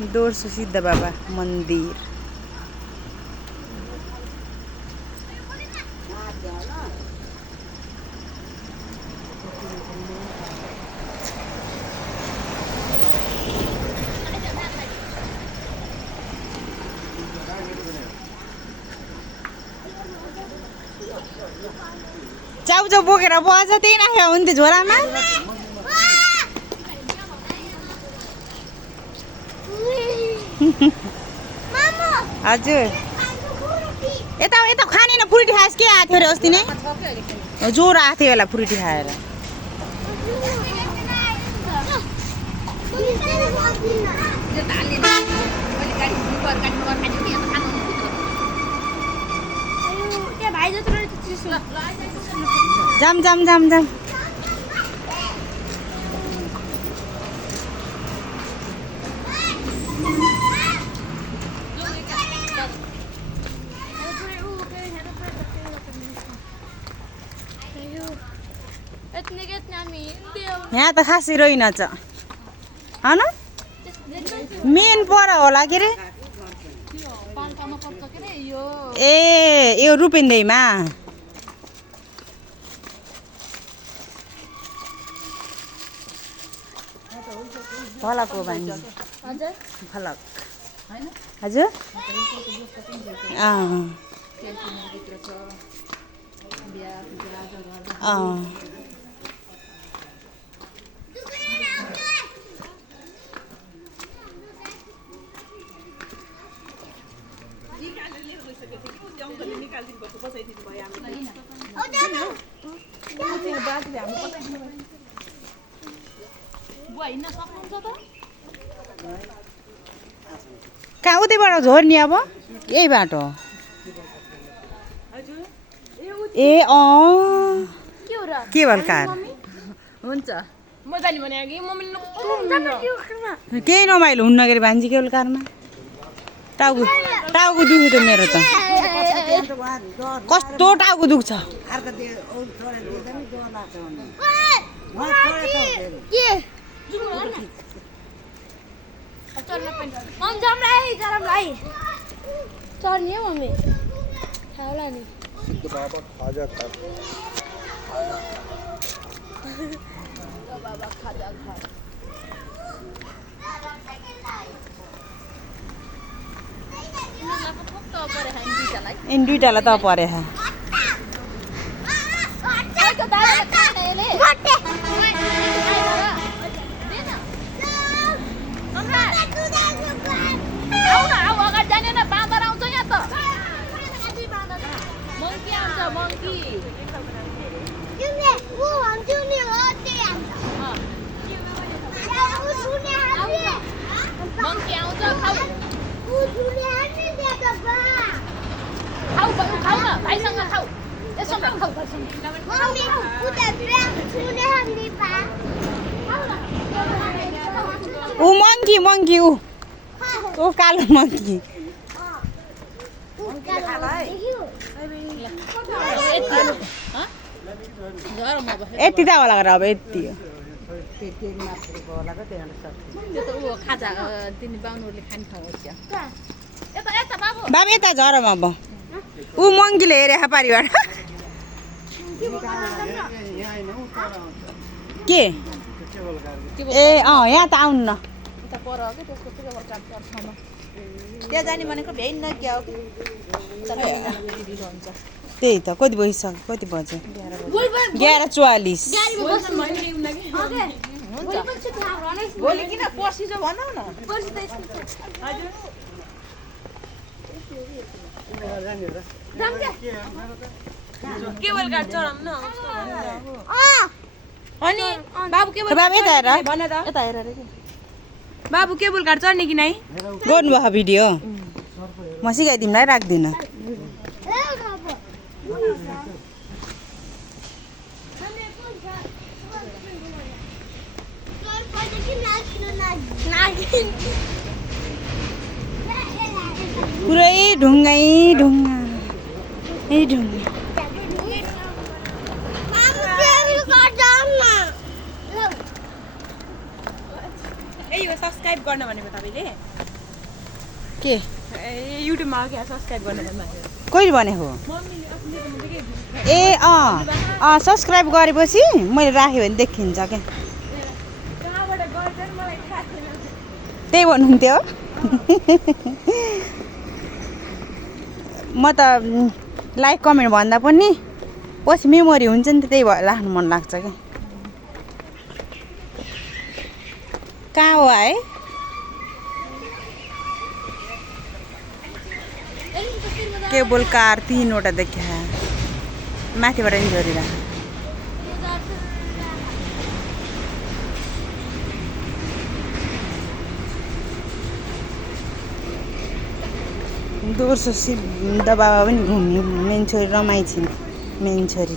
दोर्सो सिद्ध बाबा मन्दिर। चाउचाउ बोकेर बज त्यही राख्यो हुन्थ्यो झोलामा। हजुर यता यता खाने न फ्रुटी खाएस के आएको थियो अरे अस्ति नै ज्वरो आएको थियो होला फ्रुटी खाएर। जाम जाम जाम जाम यहाँ त खासै रहेनछ होइन मेन पर होला के अरे ए यो रूपेन्देहीमा फलक हो भान्जी फलक हजुर कहाँ उतैबाट झोर्ने अब यही बाटो ए केवल कार हुन्छ मजाले भने कि केही रमाइलो हुन्न के अरे भान्जी केवल कारमा टाउको टाउको दुख्यो त मेरो त कस्तो टाउको दुख्छ चढ्ने हो मम्मी खाउला नि बाबा खाजा खा बाबा खाजा खा इन दुईटालाई त परे ऊ मङ्की मङ्की ऊ कालो मङ्की यति त होला अब यति हो बाबा यता झरम अब ऊ मङ्कीले हेरे पारिबाट के ए यहाँ त आउनु न त्यहाँ जाने भनेको भ्याइन न क्या हो त्यही त कति बजिसक्यो कति बज्यो 11:44 भोलि किन पर्सि जो भनौ न केवल गाड चढाउँ न अनि बाबु केवल बाबा यता हेर भन त यता हेर बाबु केबल गाड चढ्ने कि नै गर्नुभयो भिडियो म सिकाइदिउँला राख्दिनँ पुरै ढुङ्गा ए यो सब्स्क्राइब गर्न भनेको तपाईले के युट्युबमा के सब्स्क्राइब गर्न मन लाग्यो कहिले भनेको ए सब्सक्राइब गरेपछि मैले राखेँ भने देखिन्छ क्या कहाँबाट गर्छ मलाई थाहा छैन त्यही भन्नुहुन्थ्यो म त लाइक कमेन्ट भन्दा पनि पछि मेमोरी हुन्छ नि त त्यही भएर राख्नु मन लाग्छ क्या कहाँ हो है केबल कार 3वटा देखा माथिबाट नि झरिरहेको दोर्सो दबाबा पनि घुम्यो मेन छोरी रमाइ छिन् मेन छोरी